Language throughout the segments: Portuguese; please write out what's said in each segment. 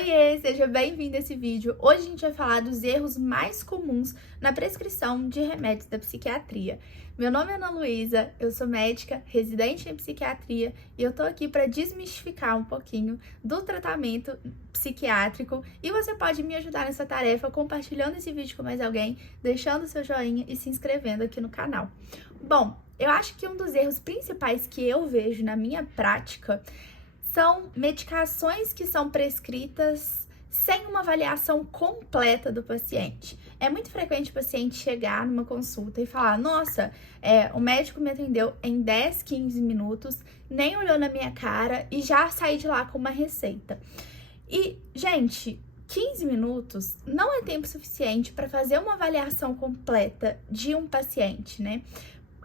Oiê, seja bem-vindo a esse vídeo. Hoje a gente vai falar dos erros mais comuns na prescrição de remédios da psiquiatria. Meu nome é Ana Luísa, eu sou médica, residente em psiquiatria e eu tô aqui para desmistificar um pouquinho do tratamento psiquiátrico e você pode me ajudar nessa tarefa compartilhando esse vídeo com mais alguém, deixando seu joinha e se inscrevendo aqui no canal. Bom, eu acho que um dos erros principais que eu vejo na minha prática são medicações que são prescritas sem uma avaliação completa do paciente. É muito frequente o paciente chegar numa consulta e falar: nossa, o médico me atendeu em 10, 15 minutos, nem olhou na minha cara e já saí de lá com uma receita. E, gente, 15 minutos não é tempo suficiente para fazer uma avaliação completa de um paciente, né?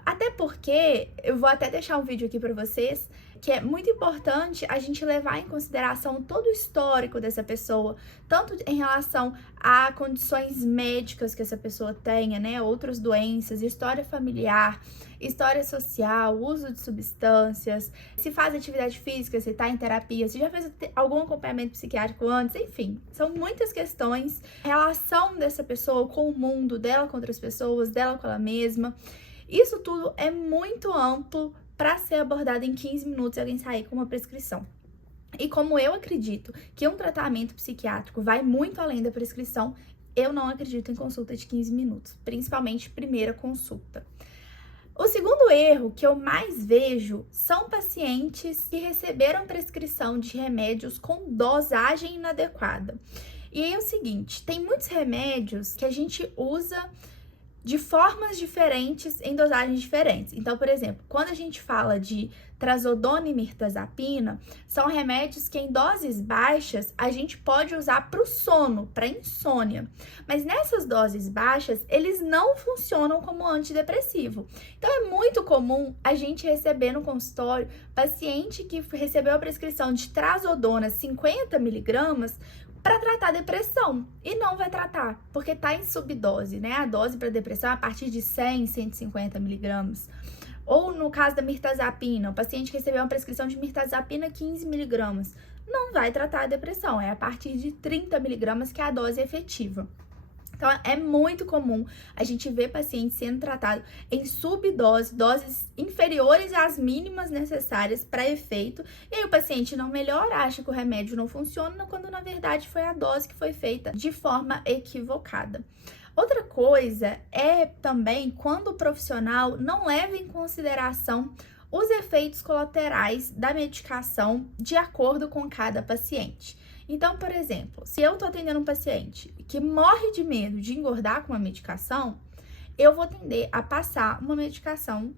Até porque, eu vou até deixar um vídeo aqui para vocês, que é muito importante a gente levar em consideração todo o histórico dessa pessoa, tanto em relação a condições médicas que essa pessoa tenha, né, outras doenças, história familiar, história social, uso de substâncias, se faz atividade física, se está em terapia, se já fez algum acompanhamento psiquiátrico antes, enfim, são muitas questões, relação dessa pessoa com o mundo, dela com outras pessoas, dela com ela mesma. Isso tudo é muito amplo para ser abordado em 15 minutos e alguém sair com uma prescrição. E como eu acredito que um tratamento psiquiátrico vai muito além da prescrição, eu não acredito em consulta de 15 minutos, principalmente primeira consulta. O segundo erro que eu mais vejo são pacientes que receberam prescrição de remédios com dosagem inadequada. E aí é o seguinte, tem muitos remédios que a gente usa de formas diferentes, em dosagens diferentes. Então, por exemplo, quando a gente fala de trazodona e mirtazapina, são remédios que em doses baixas a gente pode usar para o sono, para insônia. Mas nessas doses baixas, eles não funcionam como antidepressivo. Então, é muito comum a gente receber no consultório paciente que recebeu a prescrição de trazodona 50 miligramas para tratar depressão, e não vai tratar, porque tá em subdose, né? A dose para depressão é a partir de 100, 150 miligramas. Ou no caso da mirtazapina, o paciente recebeu uma prescrição de mirtazapina 15 miligramas, não vai tratar a depressão, é a partir de 30 miligramas que é a dose efetiva. Então, é muito comum a gente ver pacientes sendo tratados em subdose, doses inferiores às mínimas necessárias para efeito, e aí o paciente não melhora, acha que o remédio não funciona, quando na verdade foi a dose que foi feita de forma equivocada. Outra coisa é também quando o profissional não leva em consideração os efeitos colaterais da medicação de acordo com cada paciente. Então, por exemplo, se eu tô atendendo um paciente que morre de medo de engordar com uma medicação, eu vou tender a passar uma medicação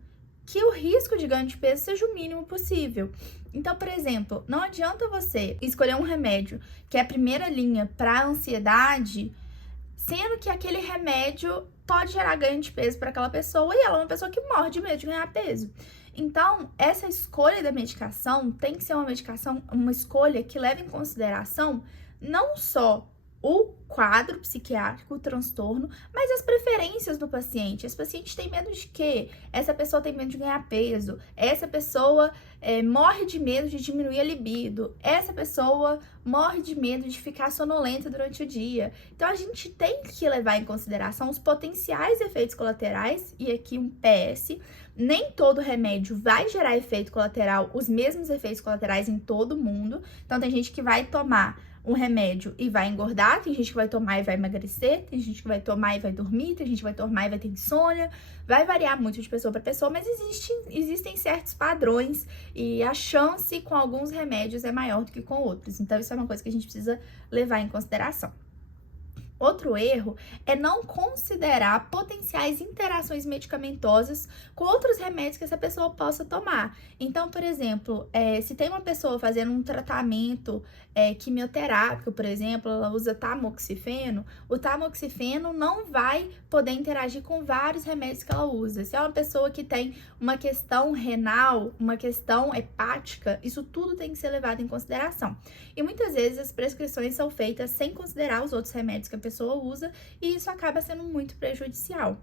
que o risco de ganho de peso seja o mínimo possível. Então, por exemplo, não adianta você escolher um remédio que é a primeira linha para ansiedade, sendo que aquele remédio pode gerar ganho de peso para aquela pessoa e ela é uma pessoa que morre de medo de ganhar peso. Então, essa escolha da medicação tem que ser uma escolha que leve em consideração não só o quadro psiquiátrico, o transtorno, mas as preferências do paciente. Esse paciente tem medo de quê? Essa pessoa tem medo de ganhar peso. Essa pessoa morre de medo de diminuir a libido. Essa pessoa morre de medo de ficar sonolenta durante o dia. Então, a gente tem que levar em consideração os potenciais efeitos colaterais, e aqui um PS, nem todo remédio vai gerar efeito colateral, os mesmos efeitos colaterais em todo mundo. Então, tem gente que vai tomar um remédio e vai engordar, tem gente que vai tomar e vai emagrecer, tem gente que vai tomar e vai dormir, tem gente que vai tomar e vai ter insônia, vai variar muito de pessoa para pessoa, mas existem certos padrões e a chance com alguns remédios é maior do que com outros, então isso é uma coisa que a gente precisa levar em consideração. Outro erro é não considerar potenciais interações medicamentosas com outros remédios que essa pessoa possa tomar. Então, por exemplo, se tem uma pessoa fazendo um tratamento quimioterápico, por exemplo, ela usa tamoxifeno, o tamoxifeno não vai poder interagir com vários remédios que ela usa. Se é uma pessoa que tem uma questão renal, uma questão hepática, isso tudo tem que ser levado em consideração. E muitas vezes as prescrições são feitas sem considerar os outros remédios que a pessoa usa, e isso acaba sendo muito prejudicial.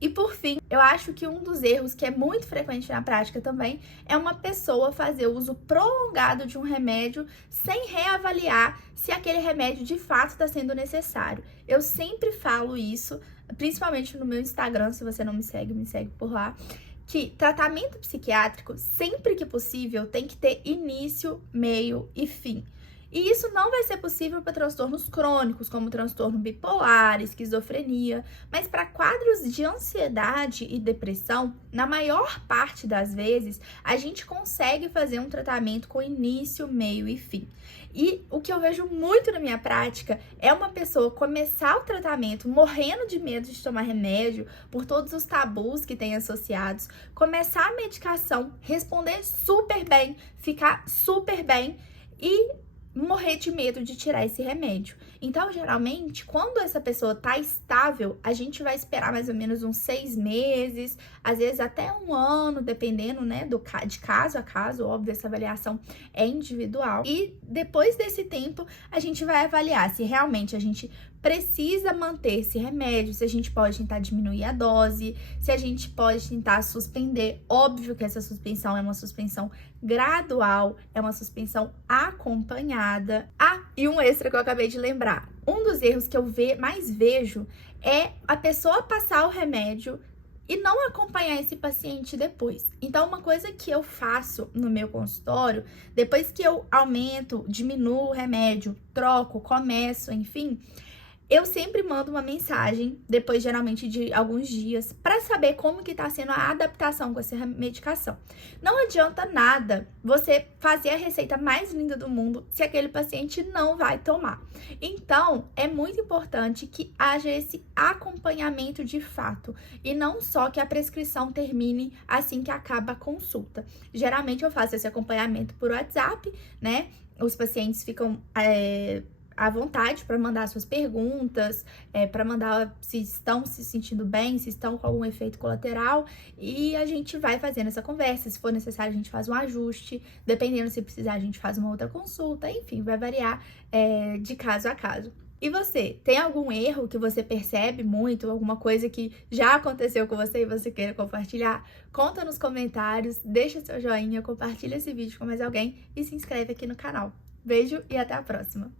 E por fim, eu acho que um dos erros que é muito frequente na prática também é uma pessoa fazer uso prolongado de um remédio sem reavaliar se aquele remédio de fato está sendo necessário. Eu sempre falo isso, principalmente no meu Instagram, se você não me segue por lá, que tratamento psiquiátrico, sempre que possível, tem que ter início, meio e fim. E isso não vai ser possível para transtornos crônicos, como transtorno bipolar, esquizofrenia, mas para quadros de ansiedade e depressão, na maior parte das vezes, a gente consegue fazer um tratamento com início, meio e fim. E o que eu vejo muito na minha prática é uma pessoa começar o tratamento morrendo de medo de tomar remédio, por todos os tabus que tem associados, começar a medicação, responder super bem, ficar super bem e morrer de medo de tirar esse remédio. Então, geralmente, quando essa pessoa tá estável, a gente vai esperar mais ou menos uns 6 meses, às vezes até um ano, dependendo, né, de caso a caso, óbvio, essa avaliação é individual. E depois desse tempo, a gente vai avaliar se realmente a gente precisa manter esse remédio, se a gente pode tentar diminuir a dose, se a gente pode tentar suspender. Óbvio que essa suspensão é uma suspensão gradual, é uma suspensão acompanhada. Ah, e um extra que eu acabei de lembrar. Um dos erros que eu mais vejo é a pessoa passar o remédio e não acompanhar esse paciente depois. Então, uma coisa que eu faço no meu consultório, depois que eu aumento, diminuo o remédio, troco, começo, enfim, eu sempre mando uma mensagem, depois geralmente de alguns dias, para saber como que tá sendo a adaptação com essa medicação. Não adianta nada você fazer a receita mais linda do mundo se aquele paciente não vai tomar. Então, é muito importante que haja esse acompanhamento de fato e não só que a prescrição termine assim que acaba a consulta. Geralmente eu faço esse acompanhamento por WhatsApp, né? Os pacientes ficam à vontade para mandar suas perguntas, para mandar se estão se sentindo bem, se estão com algum efeito colateral, e a gente vai fazendo essa conversa. Se for necessário, a gente faz um ajuste, dependendo se precisar, a gente faz uma outra consulta, enfim, vai variar de caso a caso. E você, tem algum erro que você percebe muito, alguma coisa que já aconteceu com você e você queira compartilhar? Conta nos comentários, deixa seu joinha, compartilha esse vídeo com mais alguém e se inscreve aqui no canal. Beijo e até a próxima!